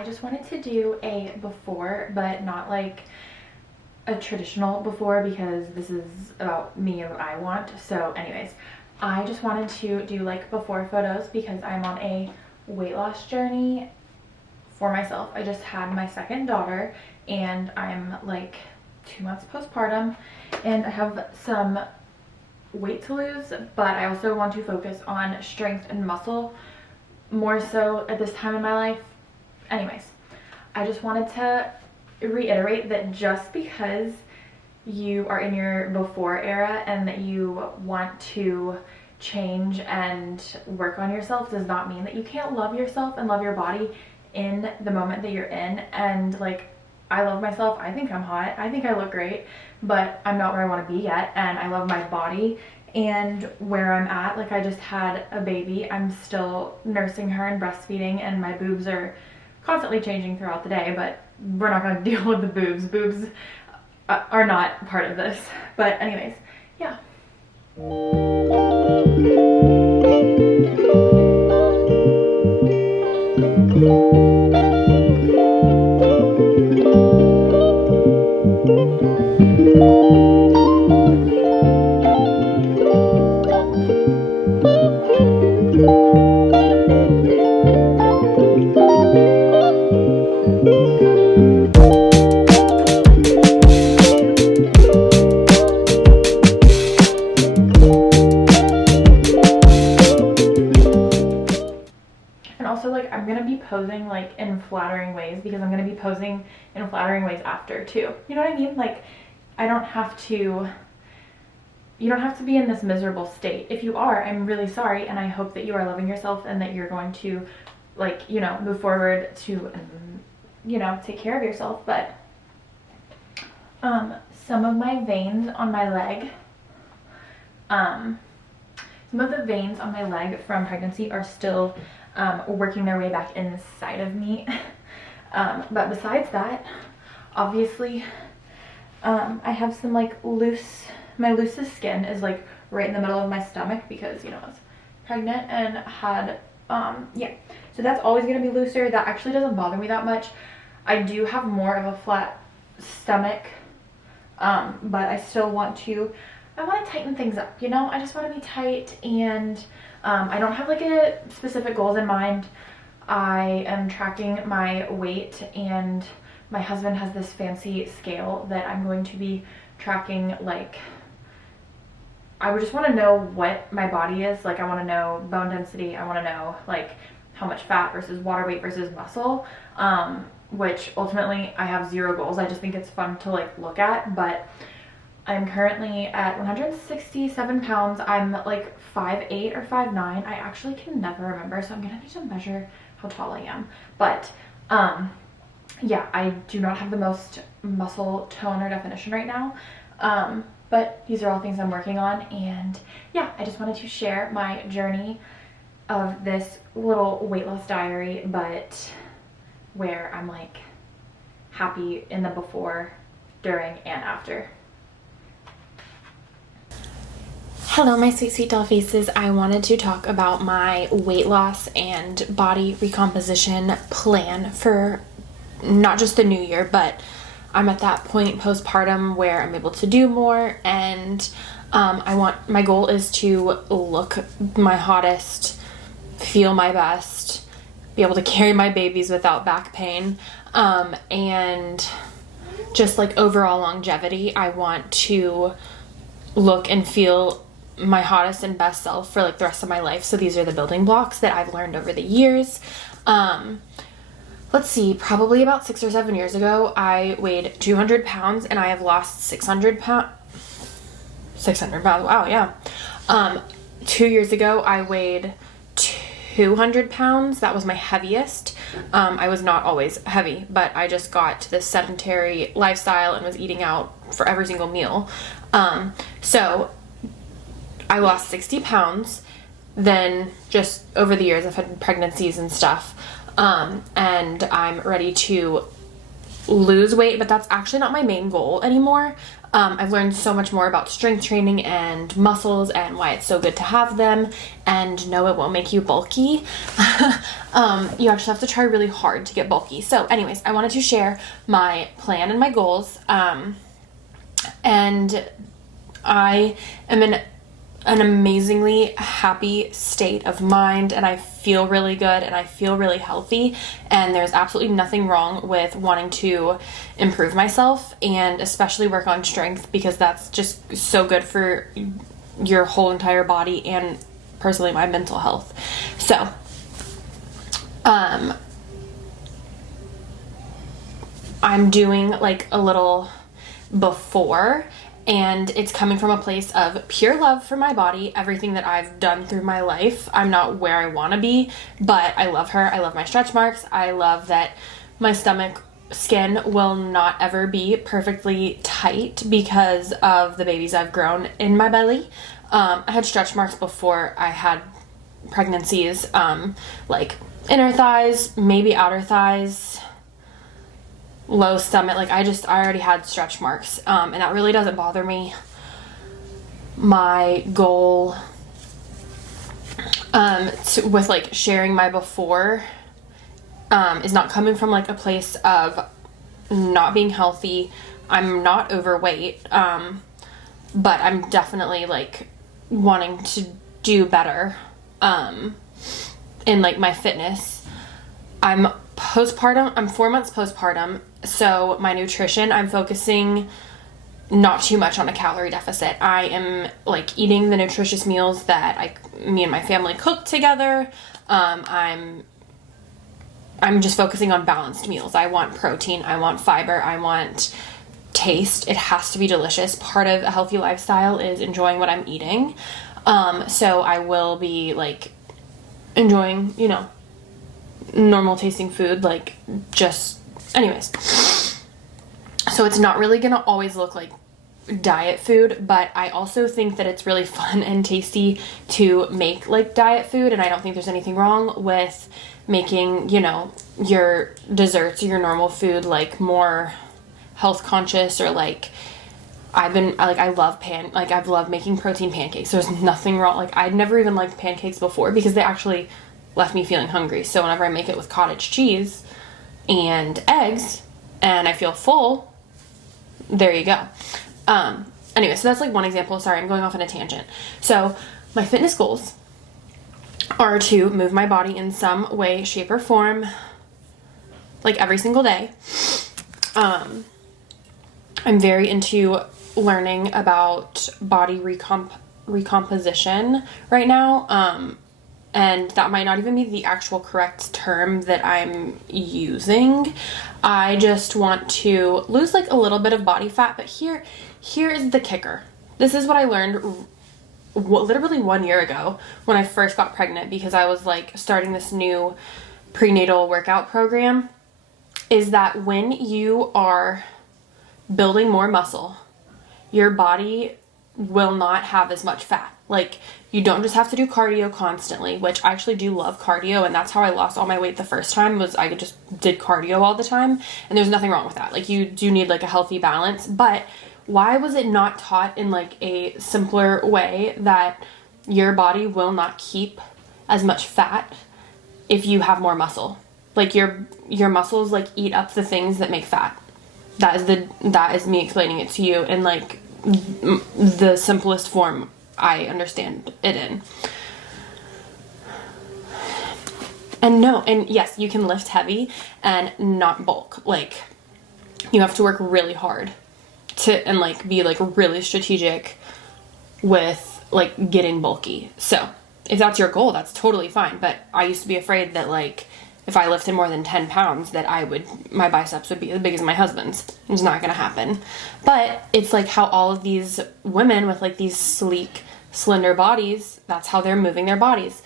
I just wanted to do a before, but not like a traditional before, because this is about me and what I want. So anyways, I just wanted to do like before photos because I'm on a weight loss journey for myself. I just had my second daughter and I'm like 2 months postpartum and I have some weight to lose, but I also want to focus on strength and muscle more so at this time in my life. Anyways, I just wanted to reiterate that just because you are in your before era and that you want to change and work on yourself does not mean that you can't love yourself and love your body in the moment that you're in. And like, I love myself. I think I'm hot. I think I look great, but I'm not where I want to be yet. And I love my body and where I'm at. Like, I just had a baby. I'm still nursing her and breastfeeding, and my boobs are constantly changing throughout the day, but we're not going to deal with the boobs. Boobs are not part of this. But anyways, yeah. Posing like in flattering ways because I'm going to be posing in flattering ways after too. You know what I mean? Like, you don't have to be in this miserable state. If you are, I'm really sorry, and I hope that you are loving yourself and that you're going to, like, you know, move forward to, you know, take care of yourself. But some of my veins on my leg, some of the veins on my leg from pregnancy are still working their way back inside of me. But besides that, obviously, I have some like my loosest skin is like right in the middle of my stomach because, you know, I was pregnant and had, yeah. So that's always going to be looser. That actually doesn't bother me that much. I do have more of a flat stomach, but I still want to tighten things up, you know? I just want to be tight, and I don't have like a specific goals in mind. I am tracking my weight, and my husband has this fancy scale that I'm going to be tracking. Like, I would just want to know what my body is. Like, I want to know bone density. I want to know like how much fat versus water weight versus muscle, which ultimately I have zero goals. I just think it's fun to like look at. But I'm currently at 167 pounds. I'm like 5'8" or 5'9". I actually can never remember, so I'm gonna need to measure how tall I am. But yeah, I do not have the most muscle tone or definition right now. But these are all things I'm working on, and yeah, I just wanted to share my journey of this little weight loss diary, but where I'm like happy in the before, during, and after. Hello, my sweet doll faces. I wanted to talk about my weight loss and body recomposition plan for not just the new year, but I'm at that point postpartum where I'm able to do more, and my goal is to look my hottest, feel my best, be able to carry my babies without back pain, and just like overall longevity. I want to look and feel my hottest and best self for like the rest of my life. So these are the building blocks that I've learned over the years. Let's see, probably about 6 or 7 years ago, I weighed 200 pounds and I have lost 600 pounds. 600 pounds, wow, yeah. 2 years ago, I weighed 200 pounds. That was my heaviest. I was not always heavy, but I just got to this sedentary lifestyle and was eating out for every single meal. So I lost 60 pounds. Then just over the years, I've had pregnancies and stuff. And I'm ready to lose weight, but that's actually not my main goal anymore. I've learned so much more about strength training and muscles and why it's so good to have them, and no, it won't make you bulky. You actually have to try really hard to get bulky. So anyways, I wanted to share my plan and my goals, and I am in an amazingly happy state of mind, and I feel really good and I feel really healthy, and there's absolutely nothing wrong with wanting to improve myself and especially work on strength, because that's just so good for your whole entire body and personally my mental health. So I'm doing like a little before, and it's coming from a place of pure love for my body, everything that I've done through my life. I'm not where I want to be, but I love her. I love my stretch marks. I love that my stomach skin will not ever be perfectly tight because of the babies I've grown in my belly. I had stretch marks before I had pregnancies, like inner thighs, maybe outer thighs, low stomach. Like I already had stretch marks, and that really doesn't bother me. My goal with like sharing my before is not coming from like a place of not being healthy. I'm not overweight, but I'm definitely like wanting to do better in like my fitness. I'm 4 months postpartum, so my nutrition, I'm focusing not too much on a calorie deficit. I am like eating the nutritious meals that me and my family cook together. I'm just focusing on balanced meals. I want protein, I want fiber, I want taste. It has to be delicious. Part of a healthy lifestyle is enjoying what I'm eating. So I will be like enjoying, normal tasting food, like just anyways. So it's not really gonna always look like diet food, but I also think that it's really fun and tasty to make like diet food, and I don't think there's anything wrong with making, your desserts or your normal food like more health conscious, or like I've loved making protein pancakes. There's nothing wrong. Like I'd never even liked pancakes before because they actually left me feeling hungry. So whenever I make it with cottage cheese and eggs and I feel full, there you go. Anyway, so that's like one example. Sorry, I'm going off on a tangent. So my fitness goals are to move my body in some way, shape, or form, like every single day. I'm very into learning about body recomposition right now. And that might not even be the actual correct term that I'm using. I just want to lose like a little bit of body fat, but here is the kicker. This is what I learned literally 1 year ago when I first got pregnant, because I was like starting this new prenatal workout program, is that when you are building more muscle, your body will not have as much fat. Like, you don't just have to do cardio constantly, which I actually do love cardio, and that's how I lost all my weight the first time, was I just did cardio all the time, and there's nothing wrong with that. Like, you do need like a healthy balance, but why was it not taught in like a simpler way that your body will not keep as much fat if you have more muscle? Like your muscles like eat up the things that make fat. That is me explaining it to you in like the simplest form I understand it in. And yes, you can lift heavy and not bulk. Like, you have to work really hard and like be like really strategic with like getting bulky. So if that's your goal, that's totally fine. But I used to be afraid that like if I lifted more than 10 pounds that my biceps would be as big as my husband's. It's not gonna happen. But it's like how all of these women with like these sleek, slender bodies, that's how they're moving their bodies.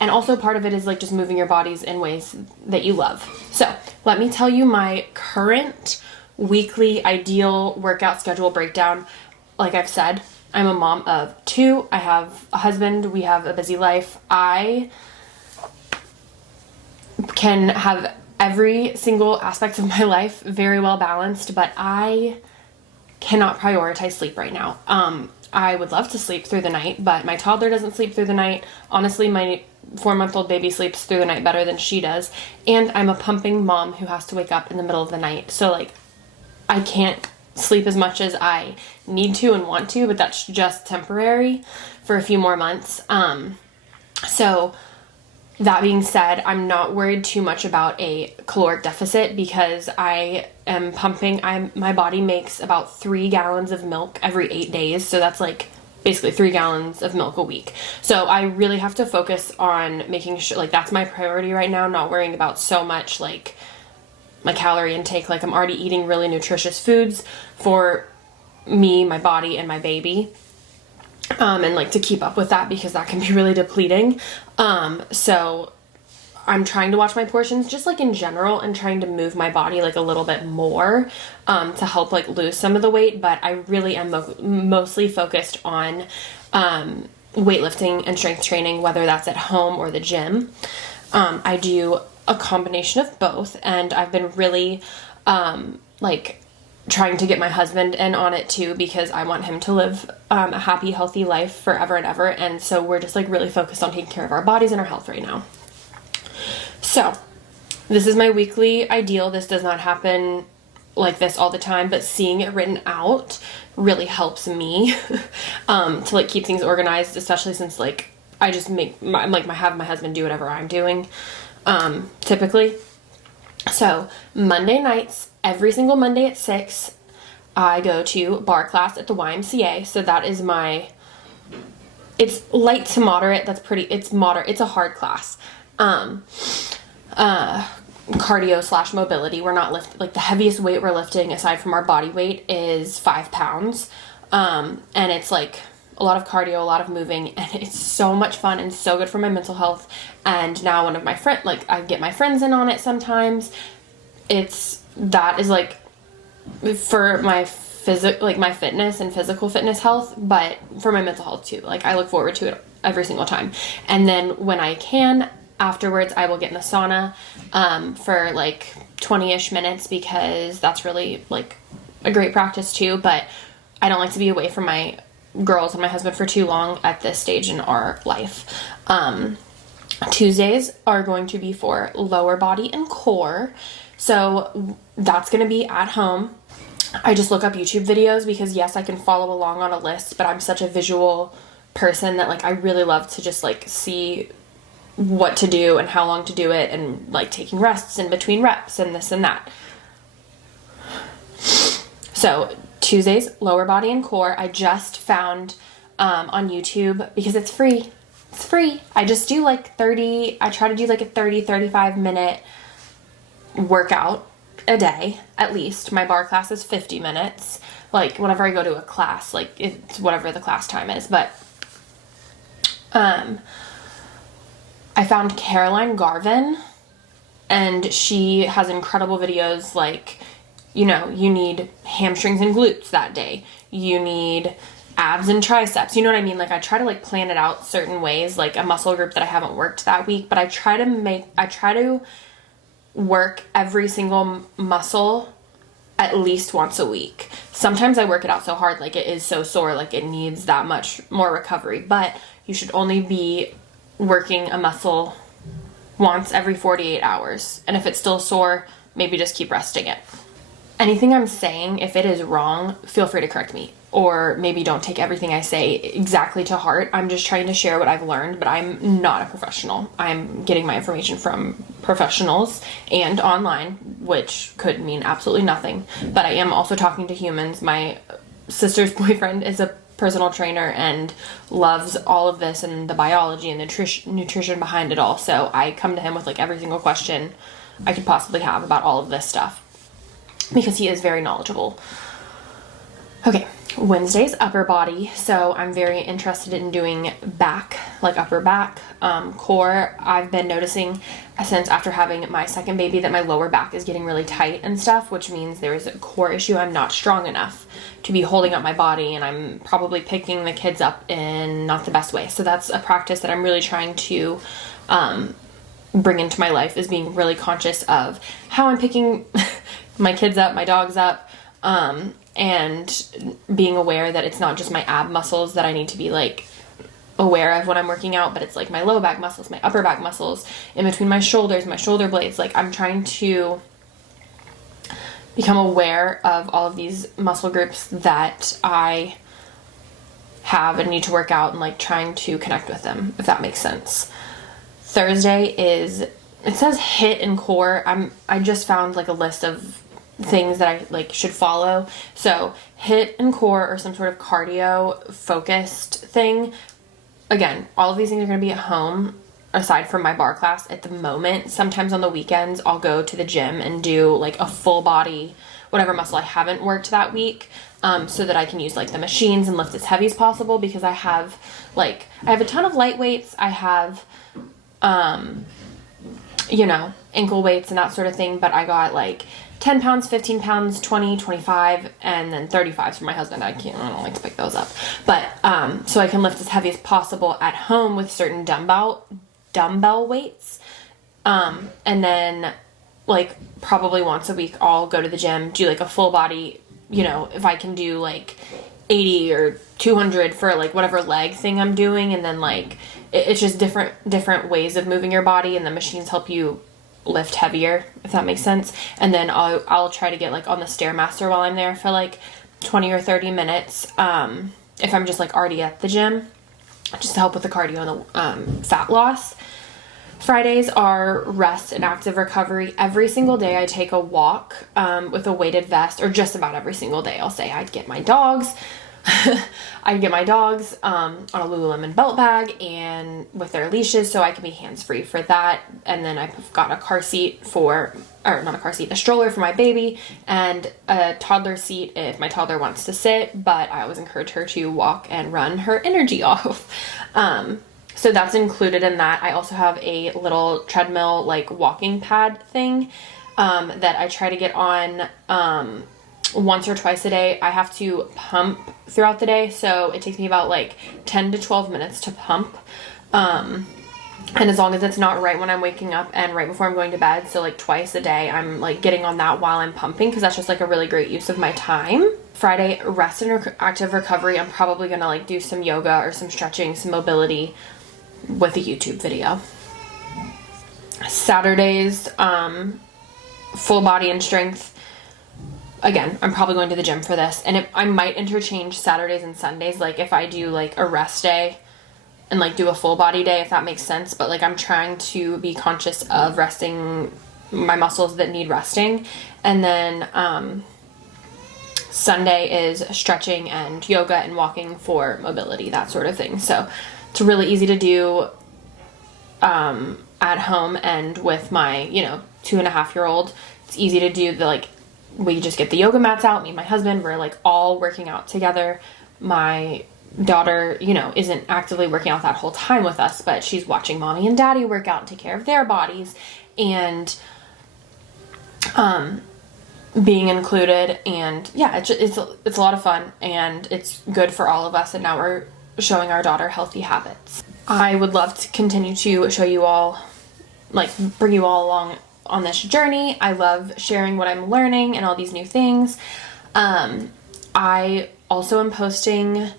And also part of it is like just moving your bodies in ways that you love. So let me tell you my current weekly ideal workout schedule breakdown. Like I've said, I'm a mom of 2. I have a husband. We have a busy life. I can have every single aspect of my life very well balanced, but I cannot prioritize sleep right now. I would love to sleep through the night, but my toddler doesn't sleep through the night. Honestly, my 4-month-old baby sleeps through the night better than she does. And I'm a pumping mom who has to wake up in the middle of the night. So like, I can't sleep as much as I need to and want to, but that's just temporary for a few more months. So that being said, I'm not worried too much about a caloric deficit because I am pumping. My body makes about 3 gallons of milk every 8 days. So that's like basically 3 gallons of milk a week. So I really have to focus on making sure, like, that's my priority right now, not worrying about so much like my calorie intake. Like, I'm already eating really nutritious foods for me, my body, and my baby. And like to keep up with that because that can be really depleting. So I'm trying to watch my portions just like in general and trying to move my body like a little bit more, to help like lose some of the weight. But I really am mostly focused on, weightlifting and strength training, whether that's at home or the gym. I do a combination of both, and I've been really, like trying to get my husband in on it too, because I want him to live a happy, healthy life forever and ever. And so we're just like really focused on taking care of our bodies and our health right now. So this is my weekly ideal. This does not happen like this all the time, but seeing it written out really helps me to like keep things organized, especially since like I just have my husband do whatever I'm doing typically. So Monday nights, every single Monday at 6, I go to bar class at the YMCA. So that is it's light to moderate. It's moderate. It's a hard class. Cardio / mobility. We're not like the heaviest weight we're lifting aside from our body weight is 5 pounds. And it's like a lot of cardio, a lot of moving, and it's so much fun and so good for my mental health. And now one of my friends, like I get my friends in on it sometimes. That is like for my my fitness and physical fitness health, but for my mental health too. Like I look forward to it every single time. And then when I can, afterwards, I will get in the sauna, for like 20-ish minutes because that's really like a great practice too. But I don't like to be away from my girls and my husband for too long at this stage in our life. Tuesdays are going to be for lower body and core. So that's going to be at home. I just look up YouTube videos because yes, I can follow along on a list, but I'm such a visual person that like I really love to just like see what to do and how long to do it and like taking rests in between reps and this and that. So Tuesdays, lower body and core. I just found on YouTube because it's free. It's free. I just do like I try to do like a 35 minute workout a day at least. My bar class is 50 minutes. Like whenever I go to a class, like it's whatever the class time is. But I found Caroline Garvin, and she has incredible videos like, you know, you need hamstrings and glutes that day. You need abs and triceps. You know what I mean? Like I try to like plan it out certain ways, like a muscle group that I haven't worked that week, but I try to work every single muscle at least once a week. Sometimes I work it out so hard, like it is so sore, like it needs that much more recovery, but you should only be working a muscle once every 48 hours. And if it's still sore, maybe just keep resting it. Anything I'm saying, if it is wrong, feel free to correct me. Or maybe don't take everything I say exactly to heart. I'm just trying to share what I've learned, but I'm not a professional. I'm getting my information from professionals and online, which could mean absolutely nothing. But I am also talking to humans. My sister's boyfriend is a personal trainer and loves all of this and the biology and the nutrition behind it all. So I come to him with like every single question I could possibly have about all of this stuff because he is very knowledgeable. Okay, Wednesday's upper body. So I'm very interested in doing back, like upper back, core. I've been noticing since after having my second baby that my lower back is getting really tight and stuff, which means there's a core issue. I'm not strong enough to be holding up my body, and I'm probably picking the kids up in not the best way. So that's a practice that I'm really trying to bring into my life is being really conscious of how I'm picking my kids up, my dogs up, and being aware that it's not just my ab muscles that I need to be like aware of when I'm working out, but it's like my low back muscles, my upper back muscles, in between my shoulders, my shoulder blades. Like I'm trying to become aware of all of these muscle groups that I have and need to work out, and like trying to connect with them, if that makes sense. Thursday is, it says HIIT and core. I just found like a list of things that I like should follow. So HIIT and core or some sort of cardio focused thing. Again, all of these things are going to be at home aside from my bar class at the moment. Sometimes on the weekends I'll go to the gym and do like a full body, whatever muscle I haven't worked that week, so that I can use like the machines and lift as heavy as possible, because I have a ton of light weights. I have, ankle weights and that sort of thing, but I got like 10 pounds, 15 pounds, 20, 25, and then 35s for my husband. I don't like to pick those up. But, so I can lift as heavy as possible at home with certain dumbbell weights. And then like probably once a week I'll go to the gym, do like a full body, if I can do like 80 or 200 for like whatever leg thing I'm doing. And then like, it's just different ways of moving your body, and the machines help you lift heavier, if that makes sense. And then I'll try to get like on the Stairmaster while I'm there for like 20 or 30 minutes, if I'm just like already at the gym, just to help with the cardio and the fat loss. Fridays are rest and active recovery. Every single day I take a walk with a weighted vest, or just about every single day. I'll say I'd get my dogs on a Lululemon belt bag and with their leashes, so I can be hands-free for that. And then I've got a stroller for my baby, and a toddler seat if my toddler wants to sit, but I always encourage her to walk and run her energy off. So that's included in that. I also have a little treadmill, like walking pad thing, that I try to get on, once or twice a day. I have to pump throughout the day, so it takes me about like 10 to 12 minutes to pump. And as long as it's not right when I'm waking up and right before I'm going to bed, so like twice a day, I'm like getting on that while I'm pumping, because that's just like a really great use of my time. Friday, rest and active recovery. I'm probably gonna like do some yoga or some stretching, some mobility with a YouTube video. Saturdays, full body and strength. Again, I'm probably going to the gym for this, and I might interchange Saturdays and Sundays, like if I do like a rest day and like do a full body day, if that makes sense. But like I'm trying to be conscious of resting my muscles that need resting. And then Sunday is stretching and yoga and walking for mobility, that sort of thing. So it's really easy to do at home, and with my 2.5-year-old, it's easy to do we just get the yoga mats out, me and my husband, we're like all working out together. My daughter, isn't actively working out that whole time with us, but she's watching mommy and daddy work out and take care of their bodies, and being included. And yeah, it's a lot of fun, and it's good for all of us, and now we're showing our daughter healthy habits. I would love to continue to show you all, bring you all along on this journey. I love sharing what I'm learning and all these new things. I also am posting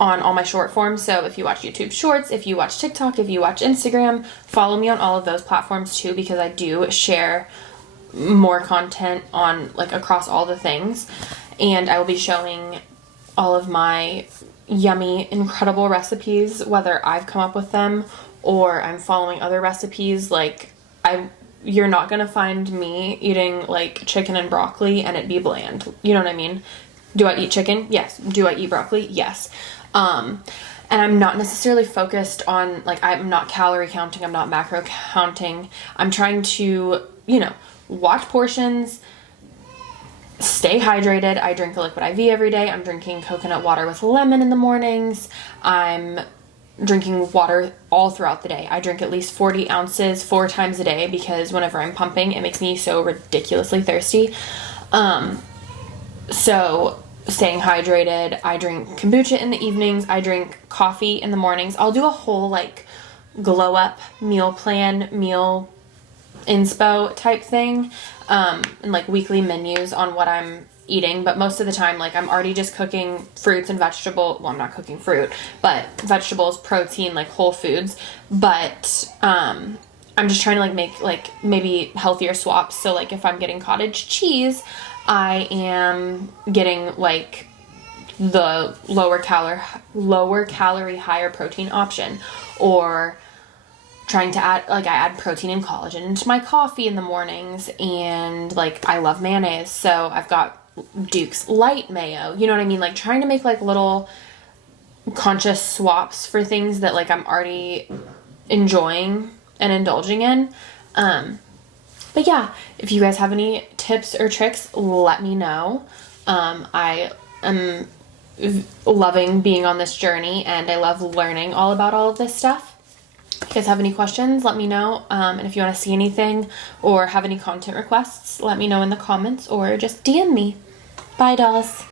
on all my short forms, so if you watch YouTube Shorts, if you watch TikTok, if you watch Instagram, follow me on all of those platforms too, because I do share more content on across all the things, and I will be showing all of my yummy, incredible recipes, whether I've come up with them or I'm following other recipes. You're not gonna find me eating chicken and broccoli and it be bland. You know what I mean? Do I eat chicken? Yes. Do I eat broccoli? Yes. And I'm not necessarily focused on, I'm not calorie counting, I'm not macro counting. I'm trying to, watch portions, stay hydrated. I drink a liquid IV every day. I'm drinking coconut water with lemon in the mornings. I'm drinking water all throughout the day. I drink at least 40 ounces 4 times a day, because whenever I'm pumping, it makes me so ridiculously thirsty. So staying hydrated. I drink kombucha in the evenings. I drink coffee in the mornings. I'll do a whole glow up meal plan, meal inspo type thing, and like weekly menus on what I'm eating. But most of the time, like I'm already just cooking fruits and vegetable. Well, I'm not cooking fruit, but vegetables, protein, like whole foods. But I'm just trying to like make like maybe healthier swaps. So like if I'm getting cottage cheese, I am getting like the lower calorie, higher protein option, or trying to add, like I add protein and collagen into my coffee in the mornings, and like I love mayonnaise, so I've got Duke's light mayo, you know what I mean? Like trying to make like little conscious swaps for things that like I'm already enjoying and indulging in. But yeah, if you guys have any tips or tricks, let me know. I am loving being on this journey, and I love learning all about all of this stuff. If you guys have any questions, let me know. And if you want to see anything or have any content requests, let me know in the comments or just DM me. Bye, dolls.